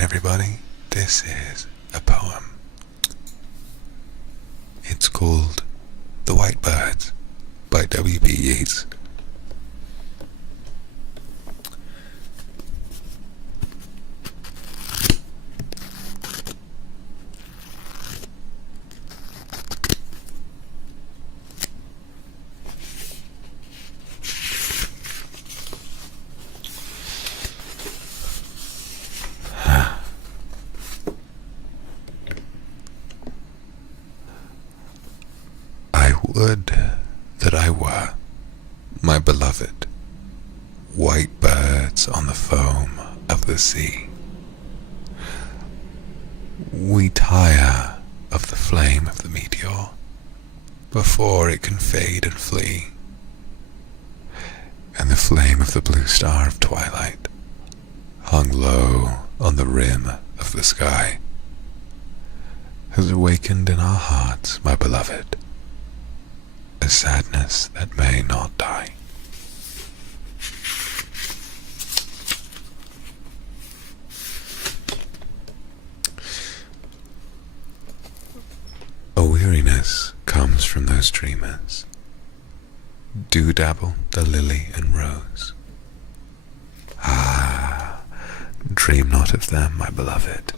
Alright everybody, this is a poem. It's called The White Birds by W.B. Yeats. Would that I were, my beloved, white birds on the foam of the sea. We tire of the flame of the meteor before it can fade and flee, and the flame of the blue star of twilight hung low on the rim of the sky has awakened in our hearts, my beloved, a sadness that may not die. A weariness comes from those dreamers. Do dabble the lily and rose. Ah, dream not of them, my beloved,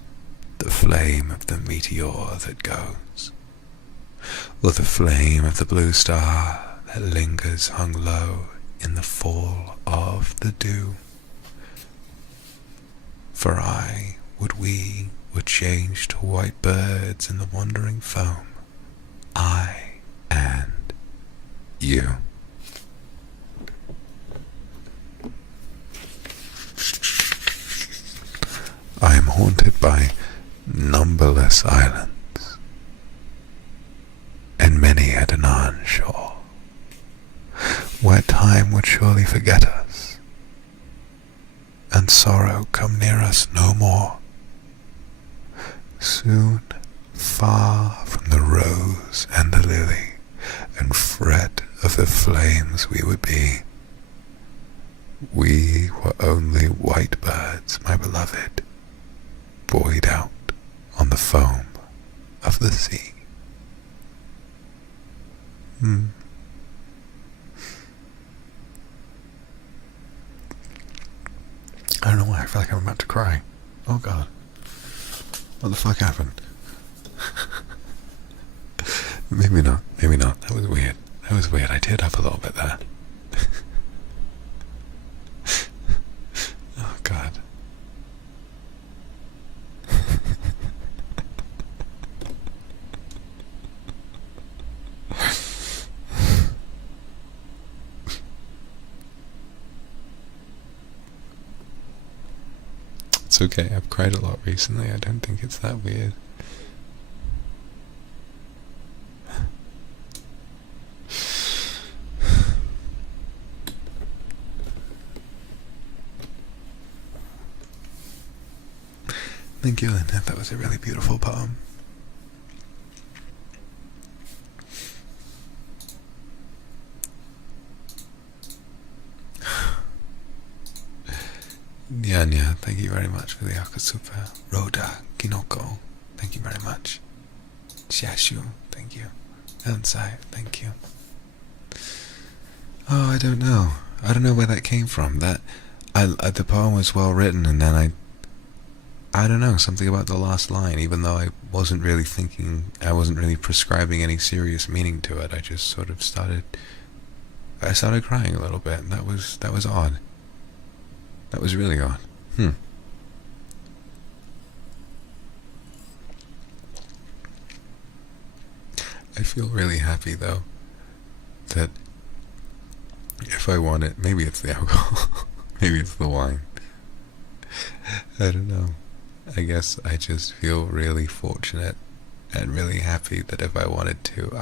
the flame of the meteor that goes, or the flame of the blue star that lingers hung low in the fall of the dew. For we were changed to white birds in the wandering foam, I and you. I am haunted by numberless islands, and many a Danaan shore, where time would surely forget us, and sorrow come near us no more. Soon, far from the rose and the lily, and fret of the flames we would be, we were only white birds, my beloved, buoyed out on the foam of the sea. I don't know why, I feel like I'm about to cry. Oh god. What the fuck happened? Maybe not. That was weird. I teared up a little bit there. Oh god. It's okay, I've cried a lot recently, I don't think it's that weird. Thank you, Linda, that was a really beautiful poem. Nyanya, thank you very much for the Akatsupa. Rhoda, Kinoko, thank you very much. Shiashu, thank you. Ansai, thank you. Oh, I don't know where that came from. The poem was well written, and then I don't know, something about the last line, even though I wasn't really prescribing any serious meaning to it, I just sort of started crying a little bit, and that was odd. That was really odd. I feel really happy though that if I want it, maybe it's the alcohol, maybe it's the wine, I don't know. I guess I just feel really fortunate and really happy that if I wanted to,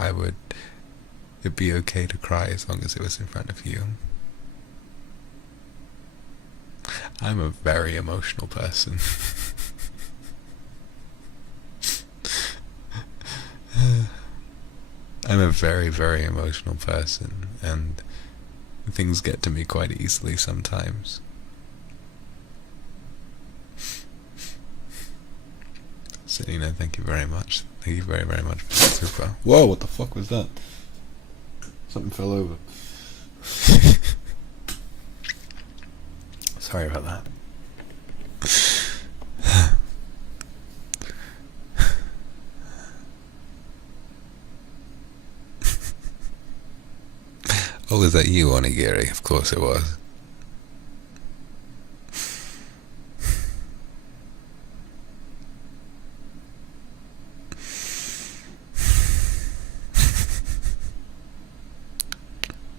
it'd be okay to cry as long as it was in front of you. I'm a very emotional person. I'm a very, very emotional person, and things get to me quite easily sometimes. Selena, thank you very much. Thank you very, very much for that super. Whoa, what the fuck was that? Something fell over. Sorry about that. Oh, was that you, Onigiri? Of course it was.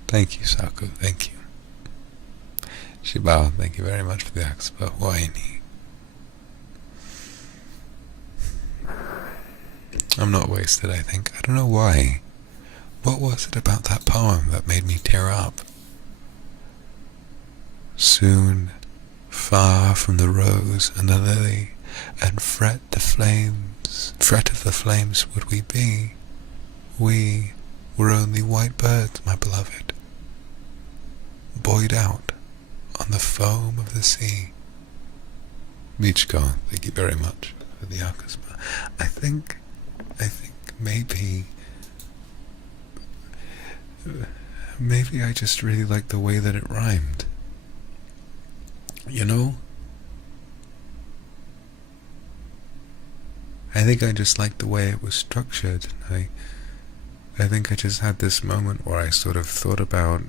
Thank you, Saku. Thank you. Shibao, thank you very much for the expo. Waini. I'm not wasted, I think. I don't know why. What was it about that poem that made me tear up? Soon, far from the rose and the lily, and fret of the flames would we be. We were only white birds, my beloved, buoyed out on the foam of the sea. Michiko, thank you very much for the Akasma. I think maybe I just really like the way that it rhymed. You know? I think I just liked the way it was structured. I think I just had this moment where I sort of thought about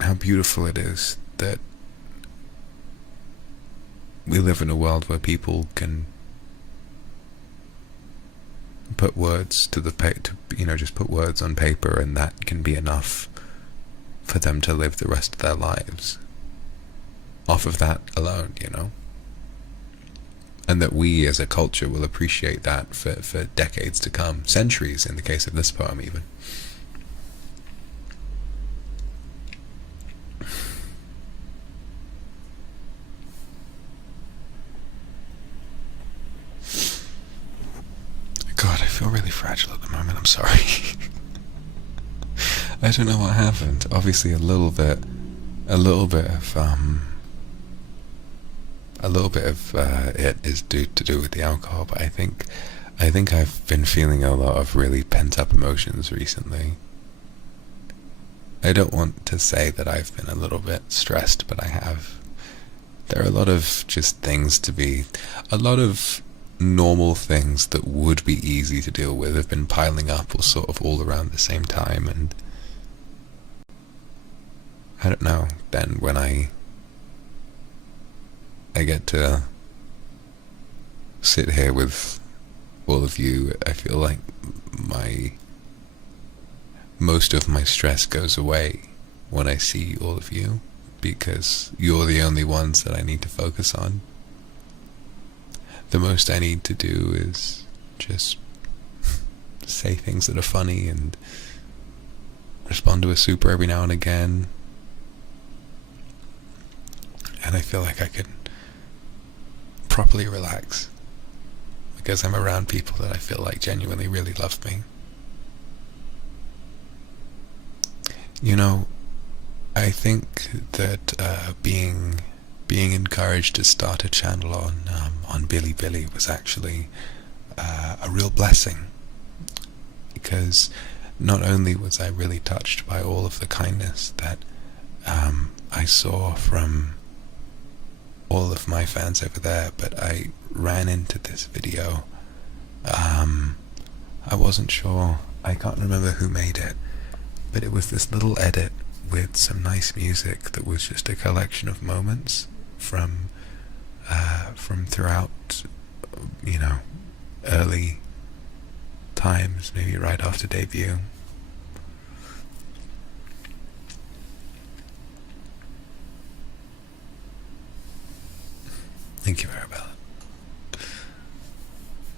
how beautiful it is that we live in a world where people can put words to just put words on paper, and that can be enough for them to live the rest of their lives off of that alone, you know? And that we as a culture will appreciate that for decades to come, centuries in the case of this poem even. God, I feel really fragile at the moment, I'm sorry. I don't know what happened. Obviously a little bit of it is to do with the alcohol, but I think I've been feeling a lot of really pent-up emotions recently. I don't want to say that I've been a little bit stressed, but I have. There are a lot of a lot of normal things that would be easy to deal with have been piling up or sort of all around the same time, and I don't know, then when I get to sit here with all of you, I feel like most of my stress goes away when I see all of you, because you're the only ones that I need to focus on. The most I need to do is just say things that are funny and respond to a super every now and again, and I feel like I can properly relax because I'm around people that I feel like genuinely really love me. You know, I think that being encouraged to start a channel on Bilibili was actually a real blessing, because not only was I really touched by all of the kindness that I saw from all of my fans over there, but I ran into this video. I wasn't sure, I can't remember who made it, but it was this little edit with some nice music that was just a collection of moments from throughout, you know, early times, maybe right after debut. Thank you, Arabella.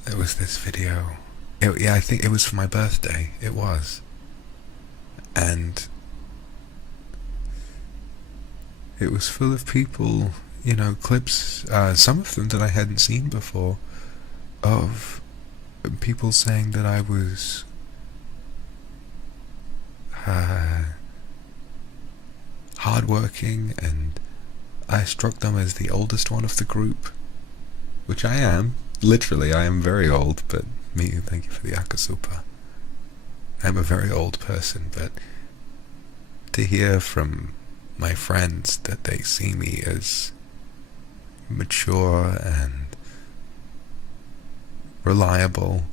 There was this video. I think it was for my birthday. It was. And it was full of people, you know, clips, some of them that I hadn't seen before, of people saying that I was hardworking and I struck them as the oldest one of the group, which I am. Literally, I am very old, but thank you for the akasupa. I'm a very old person, but to hear from my friends that they see me as mature and reliable,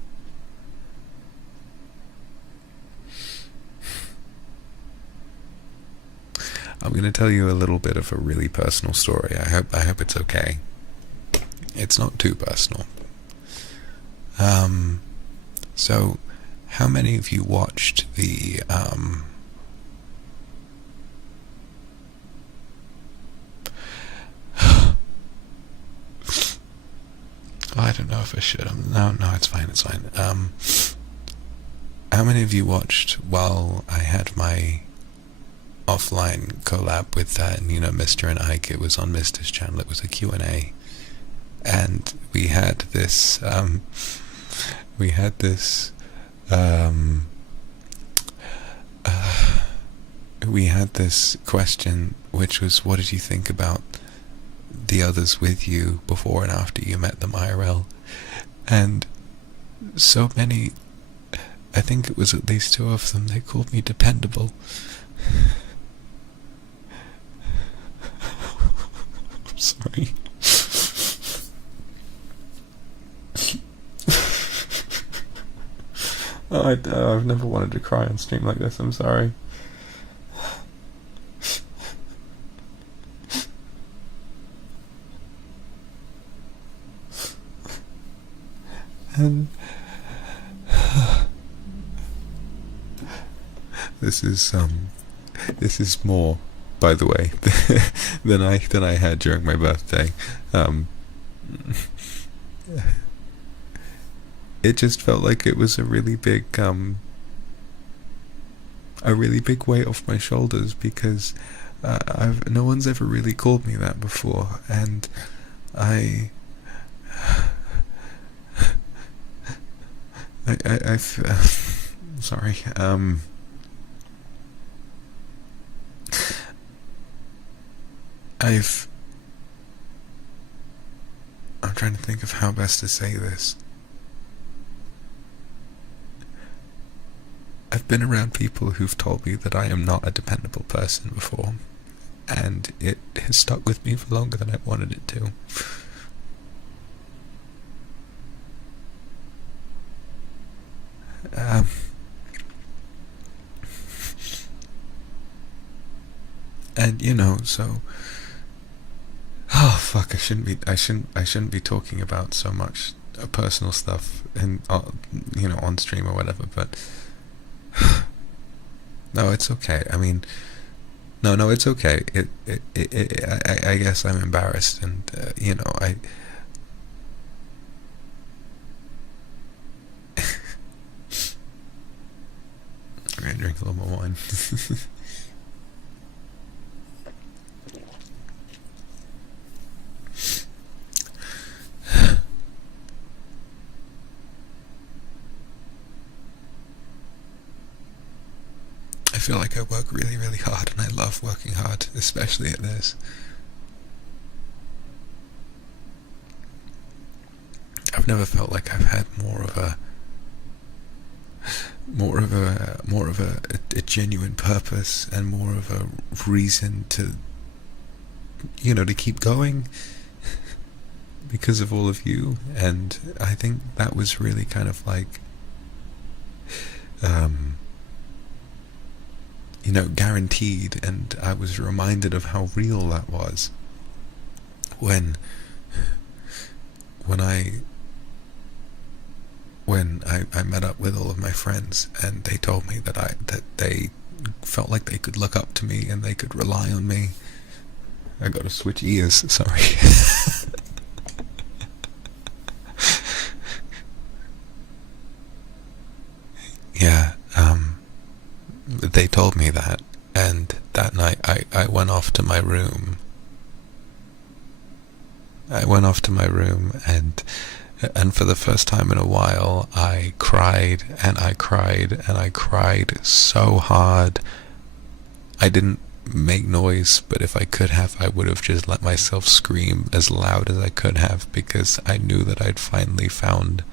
I'm going to tell you a little bit of a really personal story. I hope it's okay. It's not too personal. So, how many of you watched the, I don't know if I should. No, it's fine. How many of you watched while I had my offline collab with Mr. and Ike? It was on Mr's channel. It was a Q&A, and we had this question, which was, what did you think about the others with you before and after you met them IRL? And so many, I think it was at least 2 of them, they called me dependable. I'm sorry. I've never wanted to cry on stream like this, I'm sorry. And this is more, by the way, than I had during my birthday. It just felt like it was a really big weight off my shoulders, because no one's ever really called me that before, and sorry. I'm trying to think of how best to say this. I've been around people who've told me that I am not a dependable person before, and it has stuck with me for longer than I wanted it to. And so, oh fuck, I shouldn't be talking about so much personal stuff and on stream or whatever, but no, it's okay. I mean, no, it's okay. I guess I'm embarrassed, and I'm gonna drink a little more wine. I feel like I work really, really hard, and I love working hard, especially at this. I've never felt like I've had more of a genuine purpose and more of a reason to keep going because of all of you. And I think that was really kind of like guaranteed, and I was reminded of how real that was when I met up with all of my friends, and they told me that they felt like they could look up to me and they could rely on me. I gotta switch ears, sorry. Yeah, they told me that, and that night I went off to my room. And for the first time in a while, I cried, and I cried, and I cried so hard. I didn't make noise, but if I could have, I would have just let myself scream as loud as I could have, because I knew that I'd finally found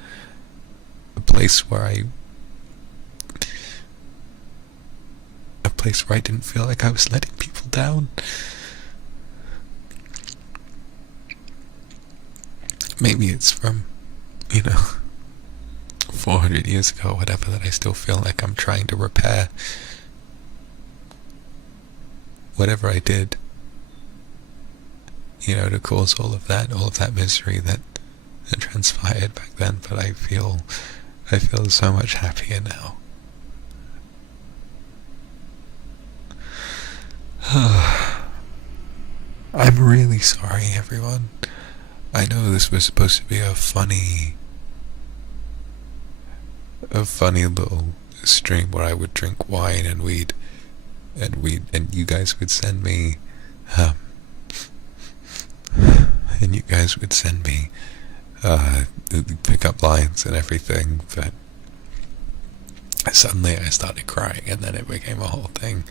a place where I didn't feel like I was letting people down. Maybe it's from, 400 years ago or whatever, that I still feel like I'm trying to repair whatever I did, to cause all of that misery that transpired back then. But I feel so much happier now. I'm really sorry, everyone. I know this was supposed to be a funny little stream where I would drink wine and you guys would send me pickup lines and everything, but suddenly I started crying, and then it became a whole thing.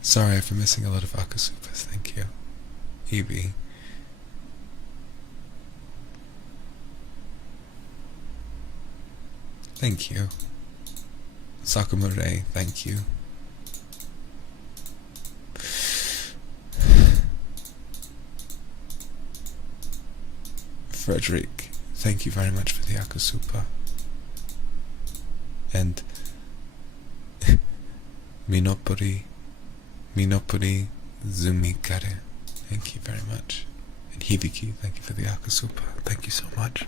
Sorry for missing a lot of Akasupas, thank you. Evie. Thank you. Sakumure, thank you. Frederick, thank you very much for the Akasupa. And Minopuri Zumikare, thank you very much. And Hibiki, thank you for the Akasupa. Thank you so much.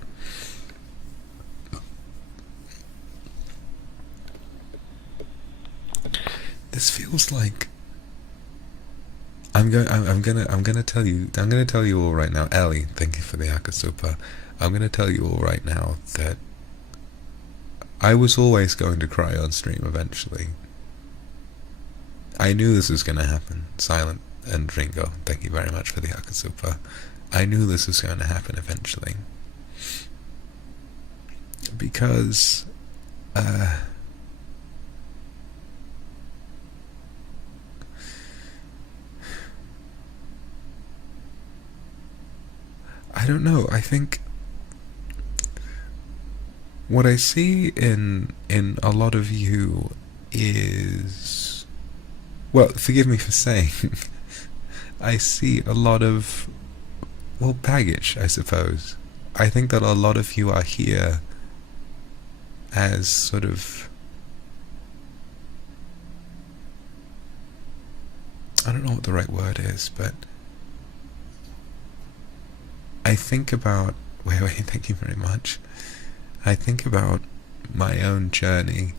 This feels like I'm gonna tell you all right now. Ellie, thank you for the Akasupa. I'm gonna tell you all right now that I was always going to cry on stream eventually. I knew this was going to happen. Silent and Ringo, thank you very much for the Akasupa. I knew this was going to happen eventually. Because, I don't know, I think what I see in a lot of you is, well, forgive me for saying, I see a lot of, well, baggage, I suppose. I think that a lot of you are here as sort of, I don't know what the right word is, but I think about, wait, thank you very much. I think about my own journey,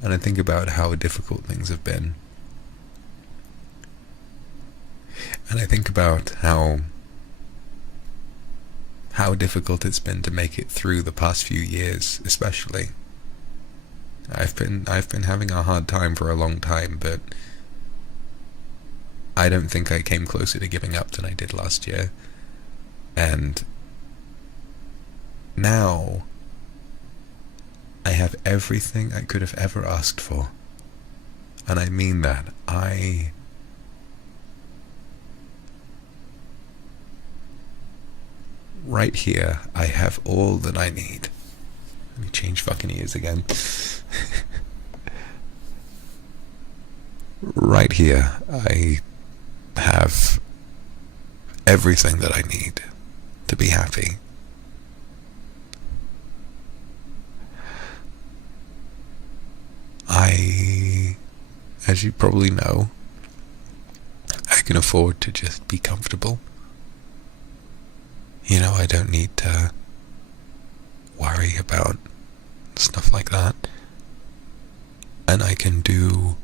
and I think about how difficult things have been. And I think about how difficult it's been to make it through the past few years, especially. I've been having a hard time for a long time, but I don't think I came closer to giving up than I did last year. And now I have everything I could have ever asked for. And I mean that. Right here, I have all that I need. Let me change fucking ears again. Right here, I have everything that I need to be happy. As you probably know, I can afford to just be comfortable. I don't need to worry about stuff like that. And I can do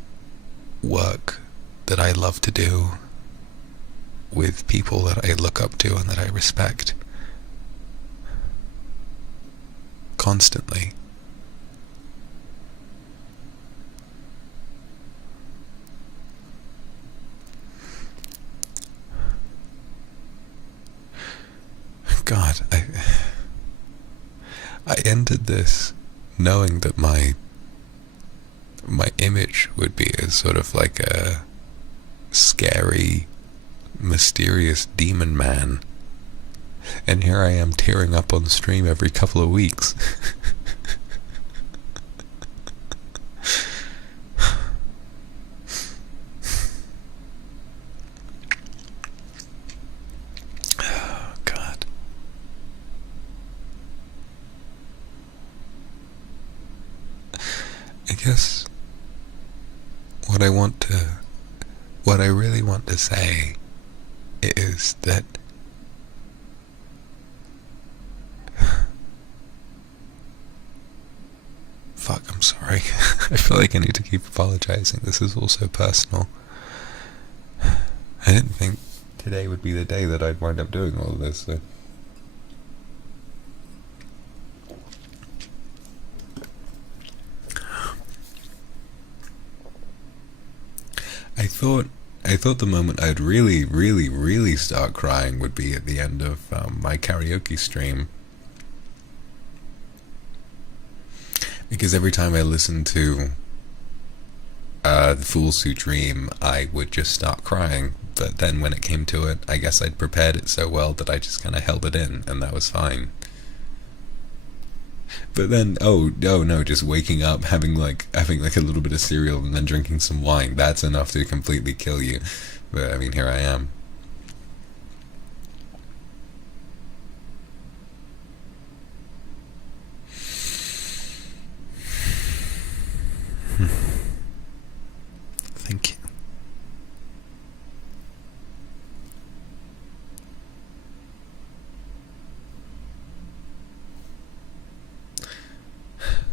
work that I love to do with people that I look up to and that I respect constantly. God, I ended this knowing that my image would be as sort of like a scary, mysterious demon man, and here I am tearing up on stream every couple of weeks. God. I guess what I really want to say is that fuck, I'm sorry. I feel like I need to keep apologizing. This is all so personal. I didn't think today would be the day that I'd wind up doing all of this, so. I thought the moment I'd really start crying would be at the end of my karaoke stream. Because every time I listened to The Fools Who Dream, I would just start crying. But then when it came to it, I guess I'd prepared it so well that I just kind of held it in, and that was fine. But then, oh no, just waking up, having like a little bit of cereal and then drinking some wine, that's enough to completely kill you. But I mean, here I am. Thank you.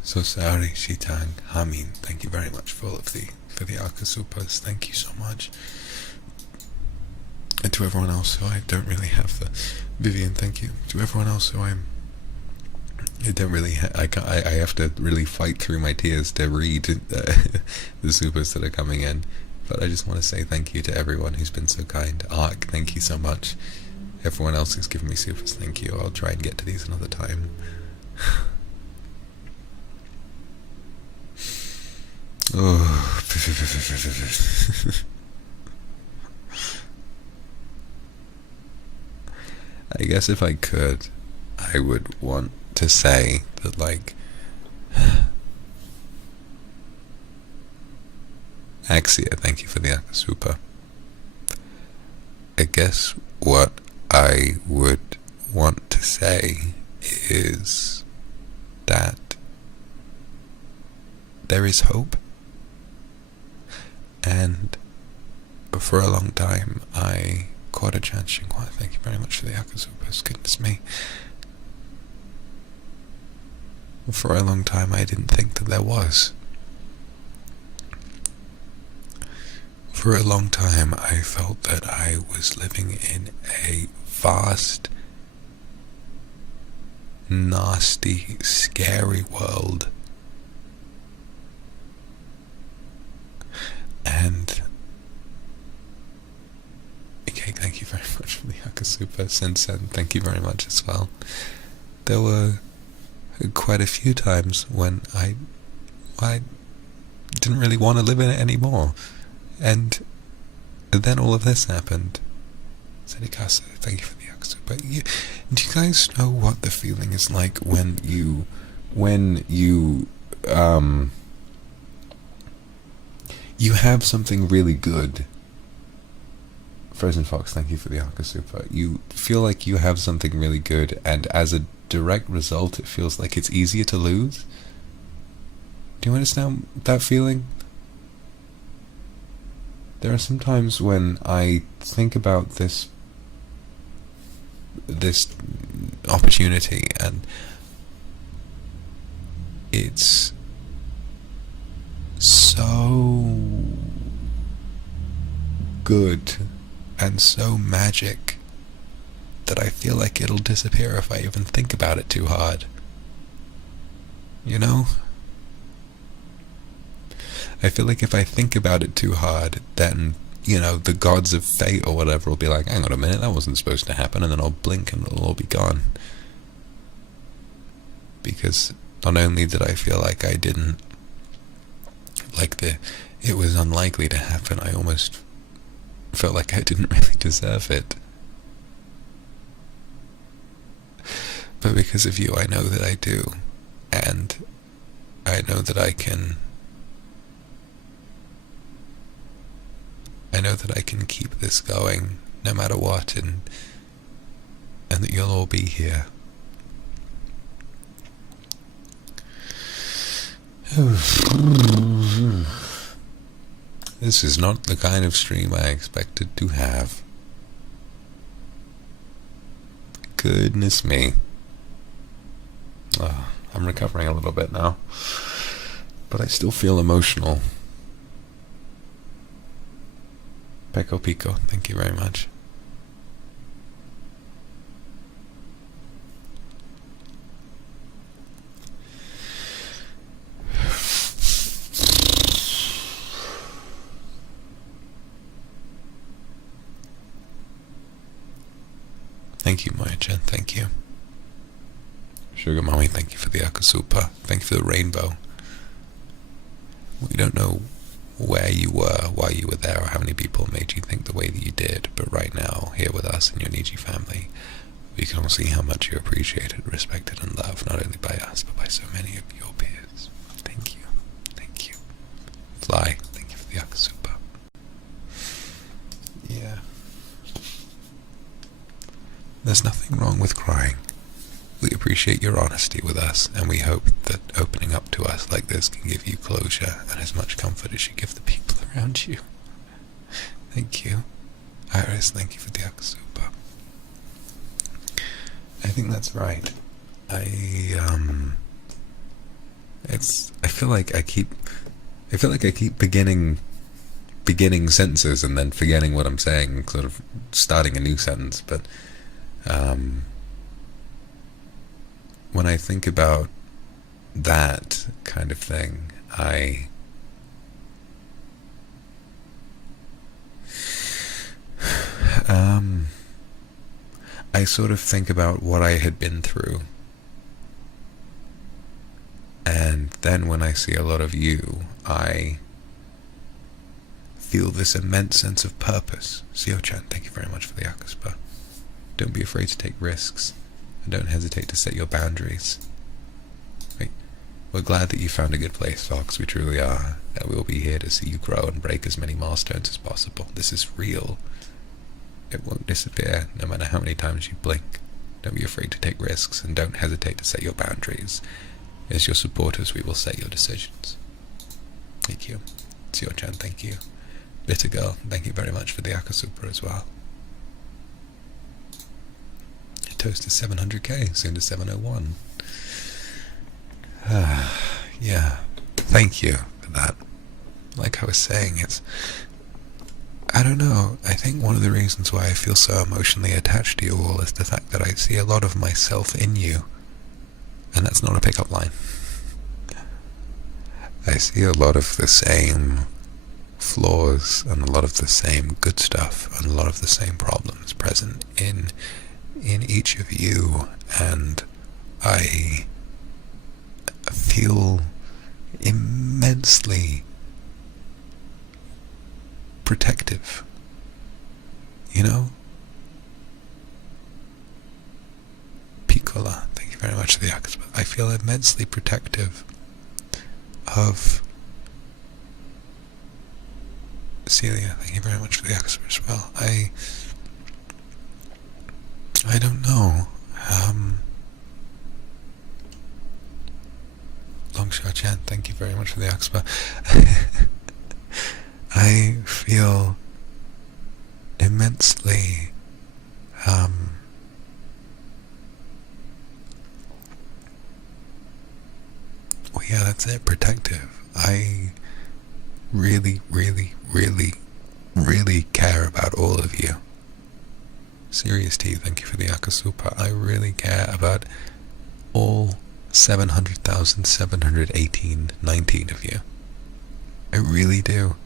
So sorry, Shitang, Hamin, thank you very much for all of the Akasupas, thank you so much. And to everyone else who I don't really have the Vivian, thank you. To everyone else who I don't really I have to really fight through my tears to read the supers that are coming in. But I just want to say thank you to everyone who's been so kind. Ark, thank you so much. Everyone else who's given me supers, thank you. I'll try and get to these another time. Oh. I guess if I could, I would want to say that, like, Axia, thank you for the Akasupa. I guess what I would want to say is that there is hope. And for a long time, I caught a chance. Xinhua, thank you very much for the Akasupas. Goodness me. For a long time, I didn't think that there was. For a long time, I felt that I was living in a vast, nasty, scary world. And okay, thank you very much for the Akasupa. Sensen, thank you very much as well. There were quite a few times when I didn't really want to live in it anymore, and then all of this happened. Sedikasa, thank you for the Akasupa. Do you guys know what the feeling is like when you you have something really good? Frozen Fox, thank you for the Akasupa. You feel like you have something really good, and as a direct result, it feels like it's easier to lose. Do you understand that feeling? There are some times when I think about this opportunity, and it's so good and so magic that I feel like it'll disappear if I even think about it too hard. You know? I feel like if I think about it too hard, then the gods of fate or whatever will be like, hang on a minute, that wasn't supposed to happen, and then I'll blink and it'll all be gone. Because not only did I feel like I didn't, it was unlikely to happen, I almost felt like I didn't really deserve it. But because of you, I know that I do, and I know that I can keep this going no matter what, and that you'll all be here. This is not the kind of stream I expected to have. Goodness me. I'm recovering a little bit now, but I still feel emotional. Pico Pico, thank you very much. Thank you, Moya-chan, thank you. Sugar Mommy, thank you for the Akasupa. Thank you for the rainbow. We don't know where you were, why you were there, or how many people made you think the way that you did, but right now, here with us and your Niji family, we can all see how much you're appreciated, respected, and loved, not only by us, but by so many of your peers. Thank you. Thank you. Fly, thank you for the Akasupa. Yeah. There's nothing wrong with crying. We appreciate your honesty with us, and we hope that opening up to us like this can give you closure and as much comfort as you give the people around you. Thank you. Iris, thank you for the Akasupa. I think that's right. I feel like I keep beginning sentences and then forgetting what I'm saying, sort of starting a new sentence, but when I think about that kind of thing, I sort of think about what I had been through, and then when I see a lot of you, I feel this immense sense of purpose. Sio-chan, thank you very much for the Akaspa. Don't be afraid to take risks, and don't hesitate to set your boundaries. We're glad that you found a good place, Vox. We truly are, and we'll be here to see you grow and break as many milestones as possible. This is real. It won't disappear, no matter how many times you blink. Don't be afraid to take risks, and don't hesitate to set your boundaries. As your supporters, we will set your decisions. Thank you. Sio-chan, thank you. Bitter Girl, thank you very much for the Akasupa as well. Toast to 700k, soon to 701. Yeah, thank you for that. Like I was saying, I don't know, I think one of the reasons why I feel so emotionally attached to you all is the fact that I see a lot of myself in you. And that's not a pickup line. I see a lot of the same flaws and a lot of the same good stuff and a lot of the same problems present in each of you, and I feel immensely protective, you know? Piccola, thank you very much for the Akaspa. I feel immensely protective of Celia, thank you very much for the Akaspa as well. I don't know. Longshot Chan, thank you very much for the Oxpa. I feel immensely well, yeah, that's it, protective. I really, really, really, really care about all of you. Serious T, thank you for the Akasupa. I really care about all 700,719 of you. I really do.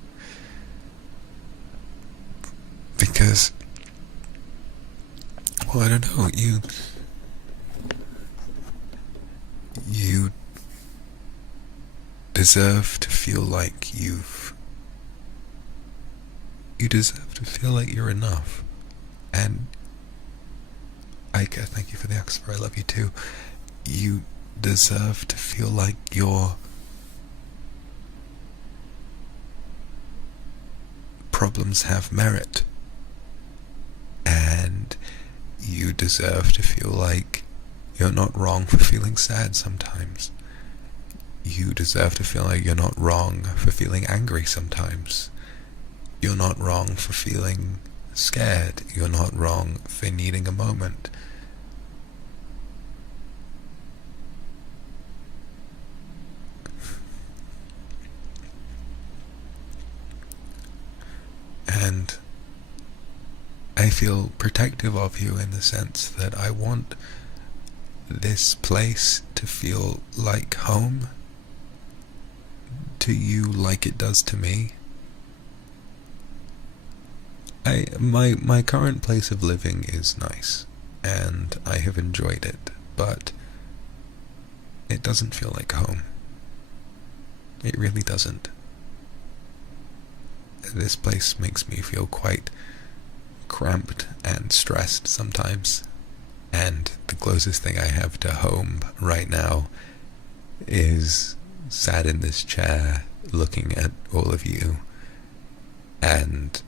Because, well, I don't know, you deserve to feel like you deserve to feel like you're enough. And thank you for the Akaspa, I love you too. You deserve to feel like your problems have merit. And you deserve to feel like you're not wrong for feeling sad sometimes. You deserve to feel like you're not wrong for feeling angry sometimes. You're not wrong for feeling scared. You're not wrong for needing a moment. And I feel protective of you in the sense that I want this place to feel like home to you, like it does to me. My current place of living is nice, and I have enjoyed it, but it doesn't feel like home. It really doesn't. This place makes me feel quite cramped and stressed sometimes, and the closest thing I have to home right now is sat in this chair looking at all of you, and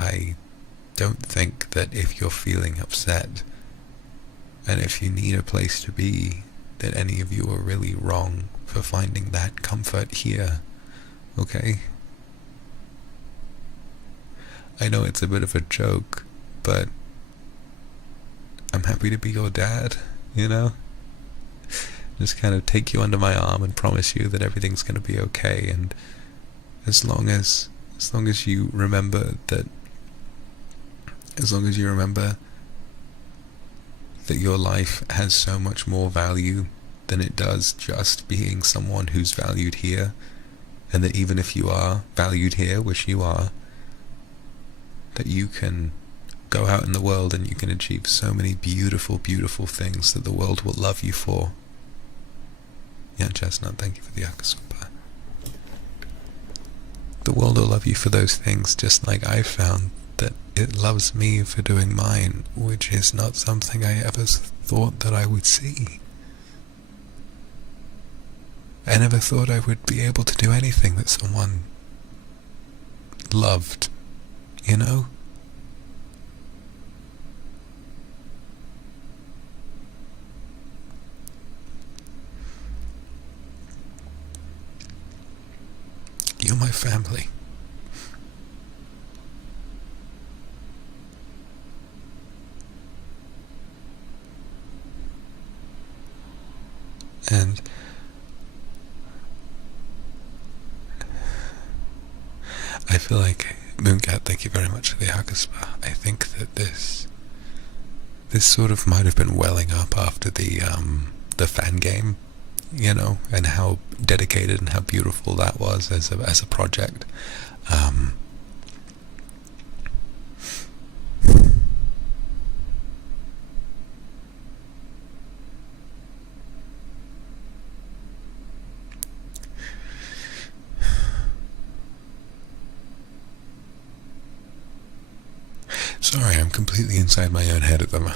I don't think that if you're feeling upset and if you need a place to be, that any of you are really wrong for finding that comfort here, okay? I know it's a bit of a joke, but I'm happy to be your dad, you know? Just kind of take you under my arm and promise you that everything's going to be okay, and as long as you remember that your life has so much more value than it does just being someone who's valued here, and that even if you are valued here, which you are, that you can go out in the world and you can achieve so many beautiful, beautiful things that the world will love you for. Yeah, Chestnut, thank you for the Akasupa. The world will love you for those things, just like I found that it loves me for doing mine, which is not something I ever thought that I would see. I never thought I would be able to do anything that someone loved, you know? You're my family. And I feel like, Mooncat, thank you very much for the Akaspa. I think that this sort of might have been welling up after the fan game, you know, and how dedicated and how beautiful that was as a project. Sorry, I'm completely inside my own head at the moment.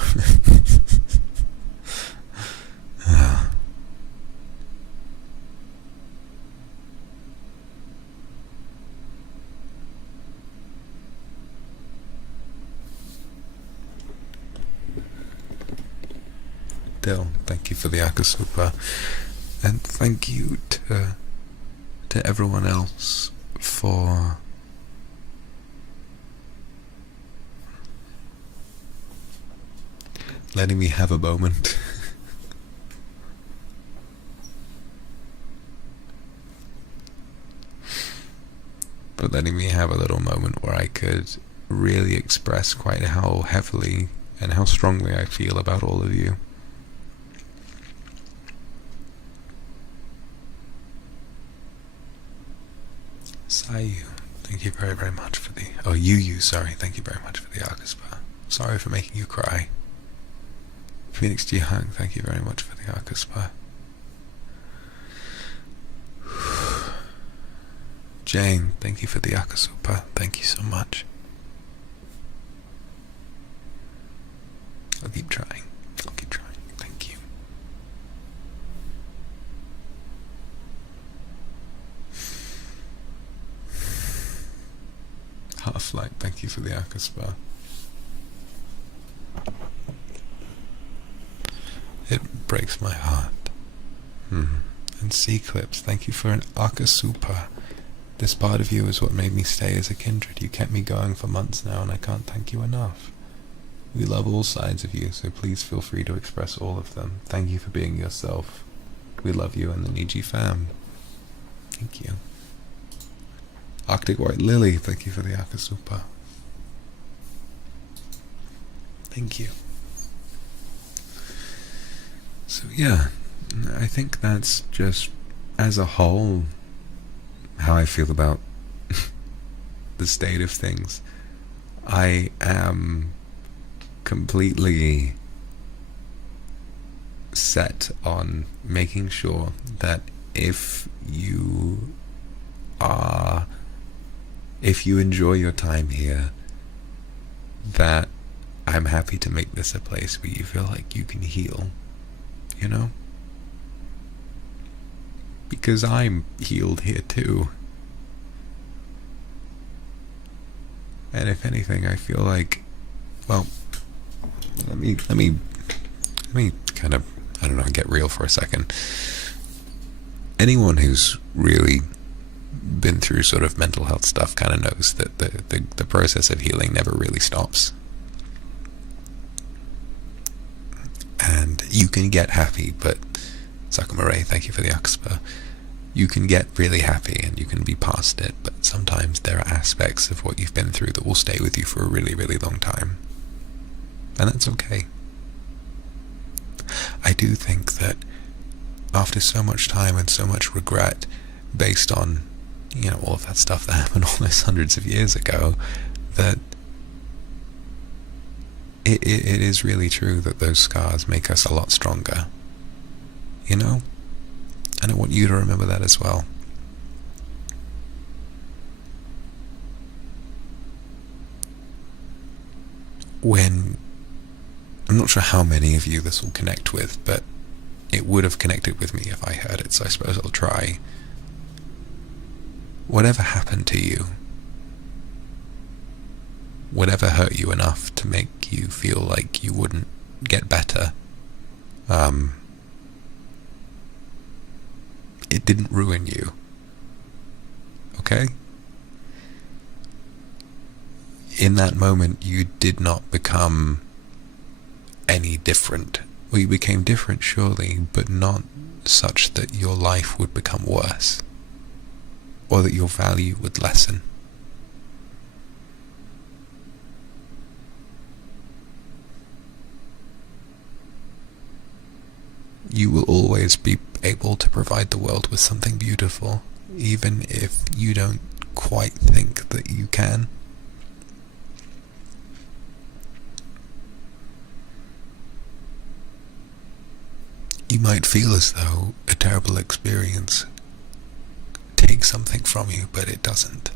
Dill, thank you for the Akasupa, and thank you to everyone else for letting me have a moment. But letting me have a little moment where I could really express quite how heavily and how strongly I feel about all of you. Sayu, thank you very, very much for the... Oh, you, sorry. Thank you very much for the Arkaspa. Sorry for making you cry. Phoenix Jihang, thank you very much for the Arkaspa. Jane, thank you for the Akasupa. Thank you so much. I'll keep trying. Thank you. Half-Light, thank you for the Akaspa. It breaks my heart. And C-Clips, thank you for an Akasupa. This part of you is what made me stay as a kindred. You kept me going for months now, and I can't thank you enough. We love all sides of you, so please feel free to express all of them. Thank you for being yourself. We love you and the Niji fam. Thank you. Arctic White Lily, thank you for the Akasupa. Thank you. So yeah, I think that's just, as a whole, how I feel about the state of things. I am completely set on making sure that if you enjoy your time here, that I'm happy to make this a place where you feel like you can heal, you know? Because I'm healed here too. And if anything, I feel like, well, let me kind of, I don't know, get real for a second. Anyone who's really been through sort of mental health stuff kind of knows that the process of healing never really stops. And you can get happy, but Sakuma Ray, thank you for the Oxpa. You can get really happy and you can be past it, but sometimes there are aspects of what you've been through that will stay with you for a really, really long time. And that's okay. I do think that after so much time and so much regret based on, you know, all of that stuff that happened all those hundreds of years ago, that it is really true that those scars make us a lot stronger, you know? And I want you to remember that as well. When, I'm not sure how many of you this will connect with, but it would have connected with me if I heard it, so I suppose I'll try. Whatever happened to you, whatever hurt you enough to make you feel like you wouldn't get better, it didn't ruin you, okay? In that moment, you did not become any different. Well, you became different, surely, but not such that your life would become worse, or that your value would lessen. You will always be able to provide the world with something beautiful, even if you don't quite think that you can. You might feel as though a terrible experience takes something from you, but it doesn't.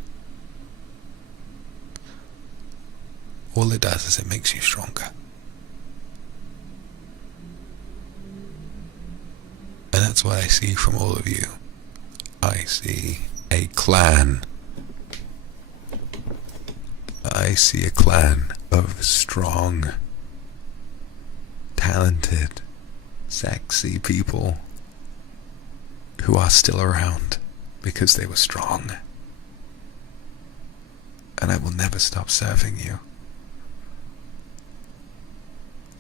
All it does is it makes you stronger. And that's what I see from all of you. I see a clan. I see a clan of strong, talented, sexy people who are still around because they were strong. And I will never stop serving you.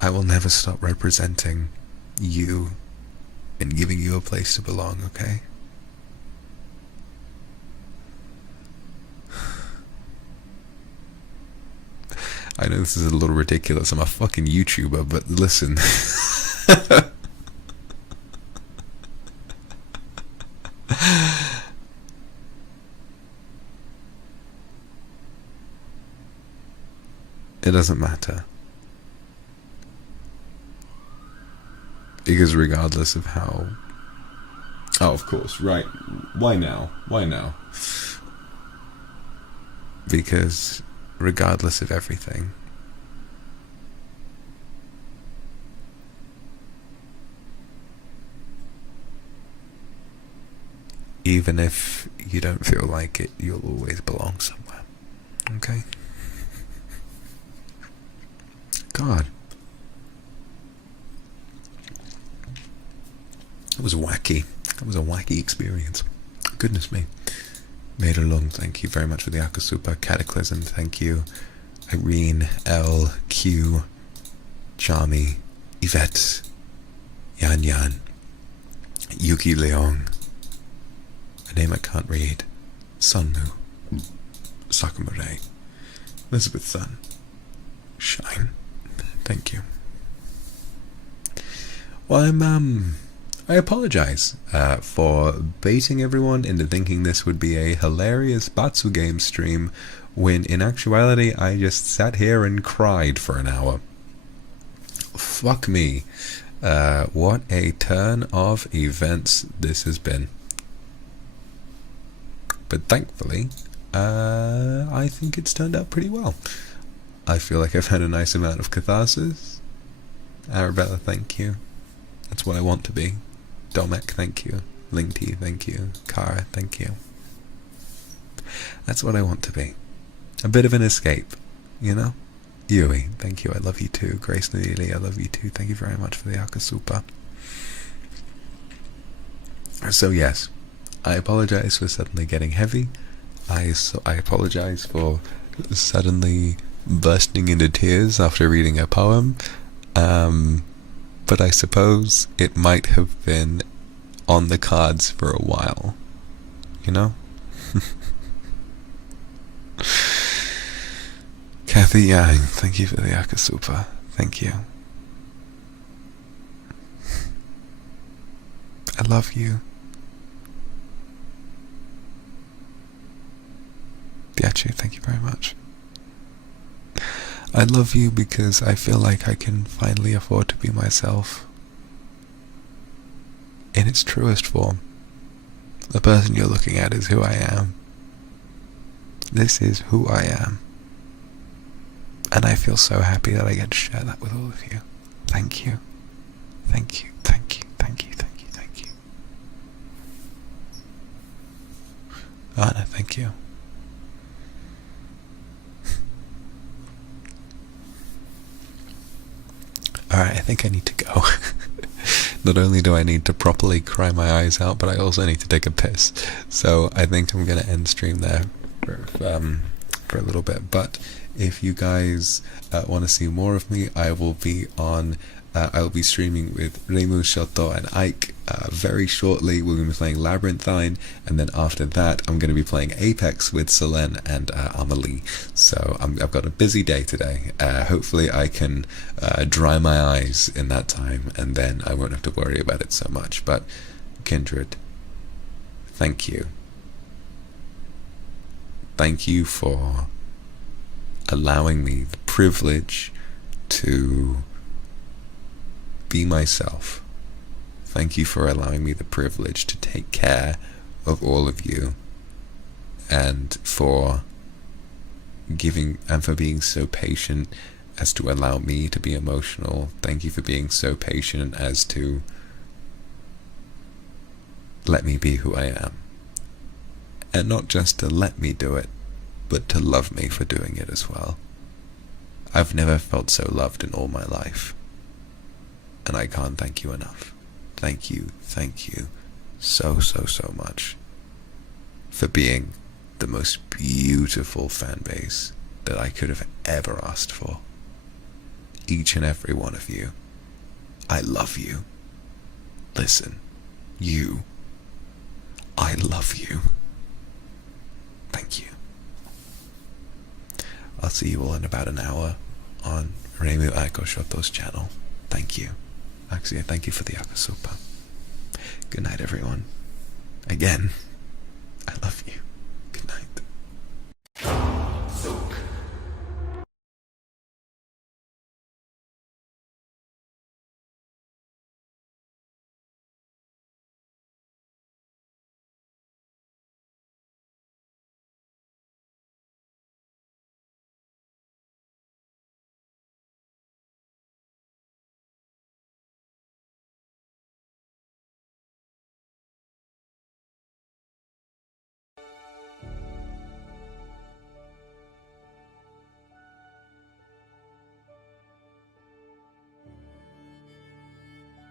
I will never stop representing you and giving you a place to belong, okay? I know this is a little ridiculous. I'm a fucking YouTuber, but listen. It doesn't matter. Because regardless of how... Oh, of course, right. Why now? Why now? Because regardless of everything, even if you don't feel like it, you'll always belong somewhere. Okay? God. That was wacky. That was a wacky experience. Goodness me. Mater Lung, thank you very much for the Akasupa. Cataclysm, thank you. Irene, L, Q, Charmy, Yvette, Yan Yan, Yuki Leong, a name I can't read, Sunmu, Sakumare, Elizabeth Sun, Shine, thank you. Well, I apologize for baiting everyone into thinking this would be a hilarious Batsu game stream, when in actuality I just sat here and cried for an hour. Fuck me. What a turn of events this has been. But thankfully, I think it's turned out pretty well. I feel like I've had a nice amount of catharsis. Arabella, thank you. That's what I want to be. Domek, thank you. Lingti, thank you. Kara, thank you. That's what I want to be. A bit of an escape, you know? Yui, thank you, I love you too. Grace Nadili, I love you too. Thank you very much for the Akasupa. So yes, I apologize for suddenly getting heavy. I apologize for suddenly bursting into tears after reading a poem. But I suppose it might have been on the cards for a while, you know? Kathy Yang, thank you for the Akasupa. Thank you. I love you. Biachi, thank you very much. I love you because I feel like I can finally afford to be myself in its truest form. The person you're looking at is who I am. This is who I am. And I feel so happy that I get to share that with all of you. Thank you. Thank you, thank you, thank you, thank you, thank you. Anna, thank you. Alright, I think I need to go. Not only do I need to properly cry my eyes out, but I also need to take a piss. So I think I'm going to end stream there for a little bit. But if you guys want to see more of me, I will be on... I'll be streaming with Reimu, Shoto, and Ike very shortly. We'll be playing Labyrinthine, and then after that, I'm going to be playing Apex with Selene and Amelie. So I've got a busy day today. Hopefully, I can dry my eyes in that time, and then I won't have to worry about it so much. But Kindred, thank you. Thank you for allowing me the privilege to be myself. Thank you for allowing me the privilege to take care of all of you, and for being so patient as to allow me to be emotional. Thank you for being so patient as to let me be who I am, and not just to let me do it, but to love me for doing it as well. I've never felt so loved in all my life, and I can't thank you enough. Thank you so much for being the most beautiful fan base that I could have ever asked for. Each and every one of you, I love you. Listen, I love you. Thank you. I'll see you all in about an hour on Reimu Aiko Shoto's channel. Thank you. Axia, thank you for the Akasupa. Good night, everyone. Again, I love you.